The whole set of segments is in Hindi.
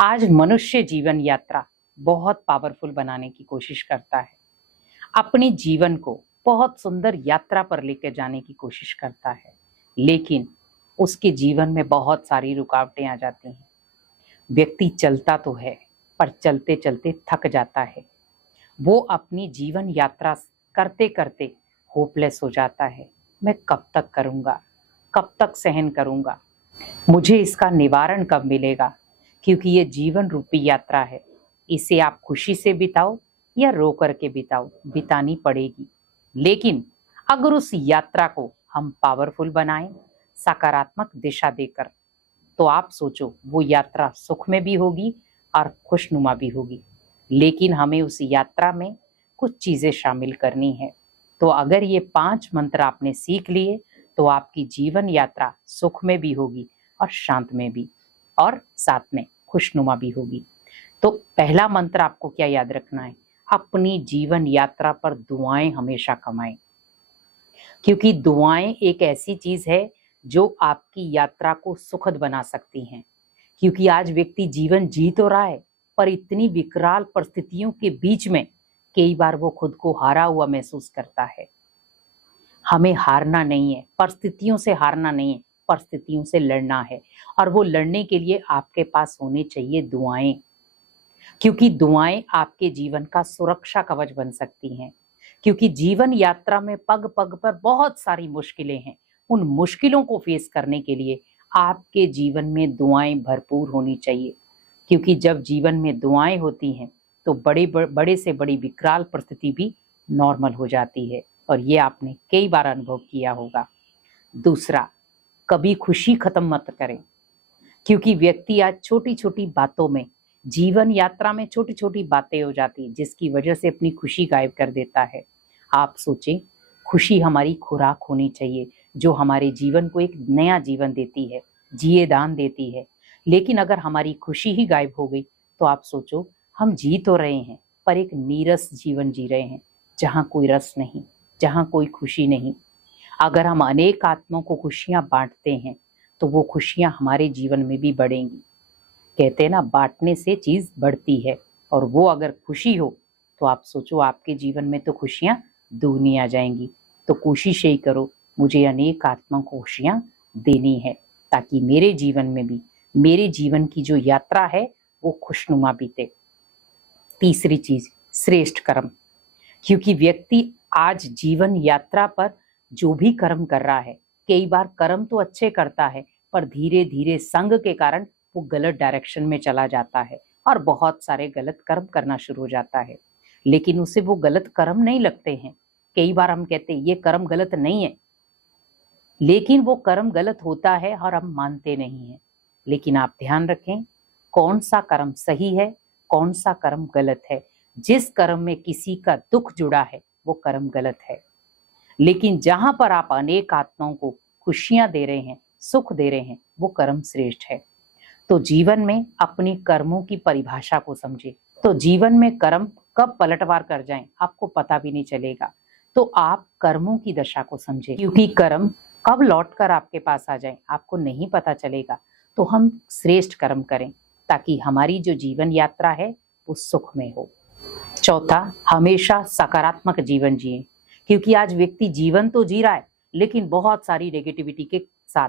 आज मनुष्य जीवन यात्रा बहुत पावरफुल बनाने की कोशिश करता है। अपने जीवन को बहुत सुंदर यात्रा पर लेकर जाने की कोशिश करता है, लेकिन उसके जीवन में बहुत सारी रुकावटें आ जाती हैं। व्यक्ति चलता तो है, पर चलते चलते थक जाता है। वो अपनी जीवन यात्रा करते करते होपलेस हो जाता है। मैं कब तक करूँगा, कब तक सहन करूँगा, मुझे इसका निवारण कब मिलेगा? क्योंकि ये जीवन रूपी यात्रा है। इसे आप खुशी से बिताओ या रो करके बिताओ, बितानी पड़ेगी। लेकिन अगर उस यात्रा को हम पावरफुल बनाएं, सकारात्मक दिशा देकर, तो आप सोचो वो यात्रा सुख में भी होगी और खुशनुमा भी होगी। लेकिन हमें उस यात्रा में कुछ चीजें शामिल करनी है। तो अगर ये 5 मंत्र आपने सीख लिए, तो आपकी जीवन यात्रा सुख में भी होगी और शांत में भी, और साथ में खुशनुमा भी होगी। तो पहला मंत्र आपको क्या याद रखना है? अपनी जीवन यात्रा पर दुआएं हमेशा कमाएं, क्योंकि दुआएं एक ऐसी चीज है जो आपकी यात्रा को सुखद बना सकती हैं। क्योंकि आज व्यक्ति जीवन जी तो रहा है, पर इतनी विकराल परिस्थितियों के बीच में कई बार वो खुद को हारा हुआ महसूस करता है। हमें हारना नहीं है, परिस्थितियों से हारना नहीं है, परिस्थितियों से लड़ना है। और वो लड़ने के लिए आपके पास होने चाहिए दुआएं, क्योंकि दुआएं आपके जीवन का सुरक्षा कवच बन सकती हैं। क्योंकि जीवन यात्रा में पग पग पर बहुत सारी मुश्किलें हैं। उन मुश्किलों को फेस करने के लिए आपके जीवन में दुआएं भरपूर होनी चाहिए। क्योंकि जब जीवन में दुआएं होती हैं, तो बड़े से बड़ी विकराल परिस्थिति भी नॉर्मल हो जाती है। और ये आपने कई बार अनुभव किया होगा। दूसरा, कभी खुशी खत्म मत करें। क्योंकि व्यक्ति आज छोटी छोटी बातों में, जीवन यात्रा में छोटी छोटी बातें हो जाती, जिसकी वजह से अपनी खुशी गायब कर देता है। आप सोचें, खुशी हमारी खुराक होनी चाहिए, जो हमारे जीवन को एक नया जीवन देती है, जिए दान देती है। लेकिन अगर हमारी खुशी ही गायब हो गई, तो आप सोचो, हम जी तो रहे हैं, पर एक नीरस जीवन जी रहे हैं, जहाँ कोई रस नहीं, जहाँ कोई खुशी नहीं। अगर हम अनेक आत्माओं को खुशियां बांटते हैं, तो वो खुशियां हमारे जीवन में भी बढ़ेंगी। कहते हैं ना, बांटने से चीज बढ़ती है। और वो अगर खुशी हो, तो आप सोचो, आपके जीवन में तो खुशियां दुगनी आ जाएंगी। तो कोशिश यही करो, मुझे अनेक आत्माओं को खुशियां देनी है, ताकि मेरे जीवन में भी, मेरे जीवन की जो यात्रा है वो खुशनुमा बीते। तीसरी चीज, श्रेष्ठ कर्म। क्योंकि व्यक्ति आज जीवन यात्रा पर जो भी कर्म कर रहा है, कई बार कर्म तो अच्छे करता है, पर धीरे धीरे संग के कारण वो गलत डायरेक्शन में चला जाता है और बहुत सारे गलत कर्म करना शुरू हो जाता है। लेकिन उसे वो गलत कर्म नहीं लगते हैं। कई बार हम कहते हैं ये कर्म गलत नहीं है, लेकिन वो कर्म गलत होता है और हम मानते नहीं हैं। लेकिन आप ध्यान रखें, कौन सा कर्म सही है, कौन सा कर्म गलत है। जिस कर्म में किसी का दुख जुड़ा है, वो कर्म गलत है। लेकिन जहां पर आप अनेक आत्माओं को खुशियां दे रहे हैं, सुख दे रहे हैं, वो कर्म श्रेष्ठ है। तो जीवन में अपनी कर्मों की परिभाषा को समझे। तो जीवन में कर्म कब पलटवार कर जाएं, आपको पता भी नहीं चलेगा। तो आप कर्मों की दशा को समझे, क्योंकि कर्म कब लौटकर आपके पास आ जाएं, आपको नहीं पता चलेगा। तो हम श्रेष्ठ कर्म करें, ताकि हमारी जो जीवन यात्रा है वो सुख में हो। चौथा, हमेशा सकारात्मक जीवन जिए। क्योंकि आज व्यक्ति जीवन तो जी रहा है, लेकिन बहुत सारी नेगेटिविटी के साथ।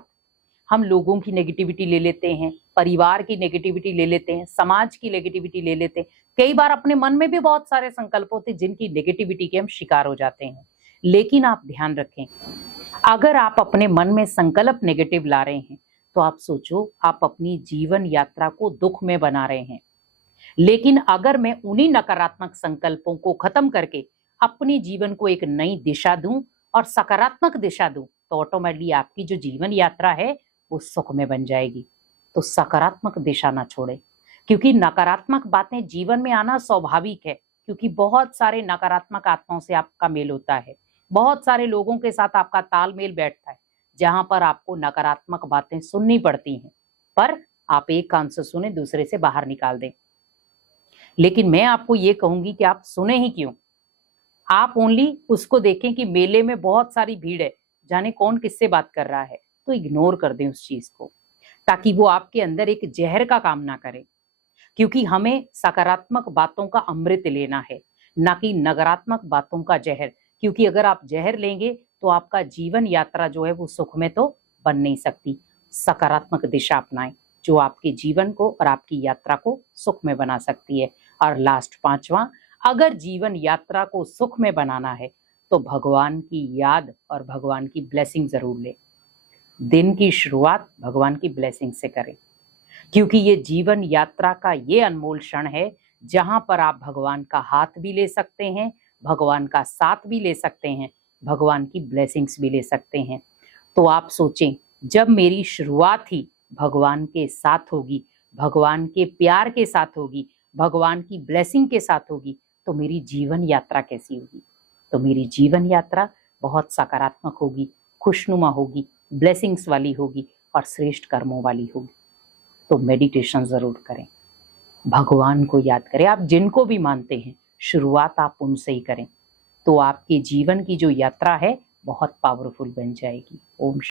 हम लोगों की नेगेटिविटी ले लेते हैं, परिवार की नेगेटिविटी ले लेते हैं, समाज की नेगेटिविटी ले लेते हैं। कई बार अपने मन में भी बहुत सारे संकल्प होते हैं, जिनकी नेगेटिविटी के हम शिकार हो जाते हैं। लेकिन आप ध्यान रखें, अगर आप अपने मन में संकल्प नेगेटिव ला रहे हैं, तो आप सोचो, आप अपनी जीवन यात्रा को दुख में बना रहे हैं। लेकिन अगर मैं उन्हीं नकारात्मक संकल्पों को खत्म करके अपने जीवन को एक नई दिशा दूं और सकारात्मक दिशा दूं, तो ऑटोमेटिकली आपकी जो जीवन यात्रा है वो सुख में बन जाएगी। तो सकारात्मक दिशा ना छोड़े, क्योंकि नकारात्मक बातें जीवन में आना स्वाभाविक है। क्योंकि बहुत सारे नकारात्मक आत्माओं से आपका मेल होता है, बहुत सारे लोगों के साथ आपका तालमेल बैठता है, जहां पर आपको नकारात्मक बातें सुननी पड़ती हैं। पर आप एक कान से सुने, दूसरे से बाहर निकाल दें। लेकिन मैं आपको ये कहूंगी कि आप सुने ही क्यों, आप ओनली उसको देखें कि मेले में बहुत सारी भीड़ है, जाने कौन किससे बात कर रहा है, तो इग्नोर कर दें उस चीज को, ताकि वो आपके अंदर एक जहर का काम ना करे। क्योंकि हमें सकारात्मक बातों का अमृत लेना है, ना कि नकारात्मक बातों का जहर। क्योंकि अगर आप जहर लेंगे तो आपका जीवन यात्रा जो है वो सुख में तो बन नहीं सकती। सकारात्मक दिशा अपनाएं जो आपके जीवन को और आपकी यात्रा को सुख में बना सकती है। और लास्ट 5वां, अगर जीवन यात्रा को सुख में बनाना है तो भगवान की याद और भगवान की ब्लेसिंग जरूर लें। दिन की शुरुआत भगवान की ब्लेसिंग से करें, क्योंकि ये जीवन यात्रा का ये अनमोल क्षण है जहां पर आप भगवान का हाथ भी ले सकते हैं, भगवान का साथ भी ले सकते हैं, भगवान की ब्लेसिंग्स भी ले सकते हैं। तो आप सोचें, जब मेरी शुरुआत ही भगवान के साथ होगी, भगवान के प्यार के साथ होगी, भगवान की ब्लेसिंग के साथ होगी, तो मेरी जीवन यात्रा कैसी होगी? तो मेरी जीवन यात्रा बहुत सकारात्मक होगी, खुशनुमा होगी, ब्लेसिंग्स वाली होगी और श्रेष्ठ कर्मों वाली होगी। तो मेडिटेशन जरूर करें, भगवान को याद करें। आप जिनको भी मानते हैं, शुरुआत आप उनसे ही करें, तो आपके जीवन की जो यात्रा है बहुत पावरफुल बन जाएगी। ओम